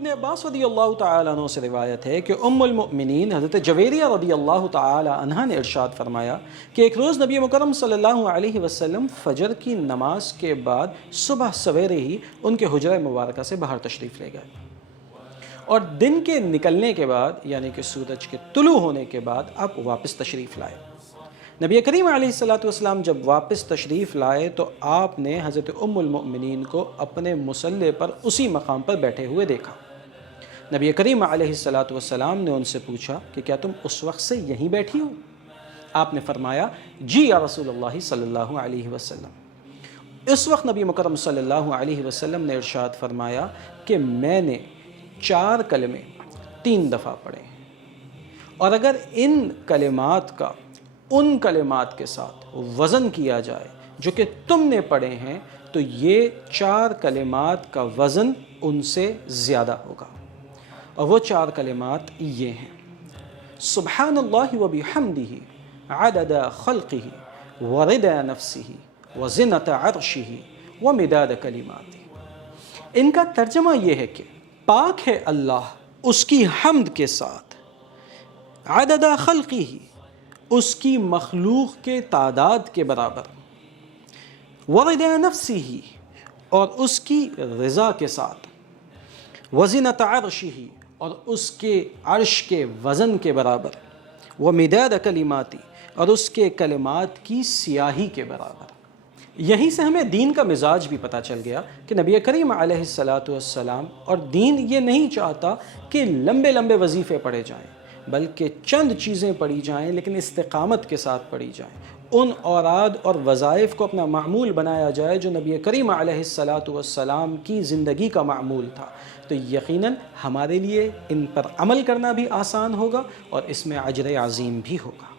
ابن عباس رضی اللہ تعالیٰ عنہ سے روایت ہے کہ ام المؤمنین حضرت جویریہ رضی اللہ تعالیٰ عنہ نے ارشاد فرمایا کہ ایک روز نبی مکرم صلی اللہ علیہ وسلم فجر کی نماز کے بعد صبح سویرے ہی ان کے حجرہ مبارکہ سے باہر تشریف لے گئے، اور دن کے نکلنے کے بعد یعنی کہ سورج کے طلوع ہونے کے بعد آپ واپس تشریف لائے۔ نبی کریم علیہ السلام جب واپس تشریف لائے تو آپ نے حضرت ام المؤمنین کو اپنے مصلی پر اسی مقام پر بیٹھے ہوئے دیکھا۔ نبی کریم علیہ السلام نے ان سے پوچھا کہ کیا تم اس وقت سے یہیں بیٹھی ہو؟ آپ نے فرمایا جی یا رسول اللہ صلی اللہ علیہ وسلم۔ اس وقت نبی مکرم صلی اللہ علیہ وسلم نے ارشاد فرمایا کہ میں نے 4 کلمے 3 دفعہ پڑھے، اور اگر ان کلمات کا ان کلمات کے ساتھ وزن کیا جائے جو کہ تم نے پڑھے ہیں تو یہ 4 کلمات کا وزن ان سے زیادہ ہوگا، اور وہ 4 کلمات یہ ہیں: سبحان اللہ و بحمدہ عدد خلقہ ورضا نفسہ وزنۃ عرشہ ومداد کلماتہ۔ ان کا ترجمہ یہ ہے کہ پاک ہے اللہ اس کی حمد کے ساتھ، عدد خلقہ اس کی مخلوق کے تعداد کے برابر، ورضا نفسہ اور اس کی رضا کے ساتھ، وزنۃ عرشہ اور اس کے عرش کے وزن کے برابر، ومداد کلماتی اور اس کے کلمات کی سیاہی کے برابر۔ یہیں سے ہمیں دین کا مزاج بھی پتہ چل گیا کہ نبی کریم علیہ السلام اور دین یہ نہیں چاہتا کہ لمبے لمبے وظیفے پڑھے جائیں، بلکہ چند چیزیں پڑھی جائیں لیکن استقامت کے ساتھ پڑھی جائیں، ان اوراد اور وظائف کو اپنا معمول بنایا جائے جو نبی کریم علیہ السلام کی زندگی کا معمول تھا، تو یقیناً ہمارے لیے ان پر عمل کرنا بھی آسان ہوگا اور اس میں اجر عظیم بھی ہوگا۔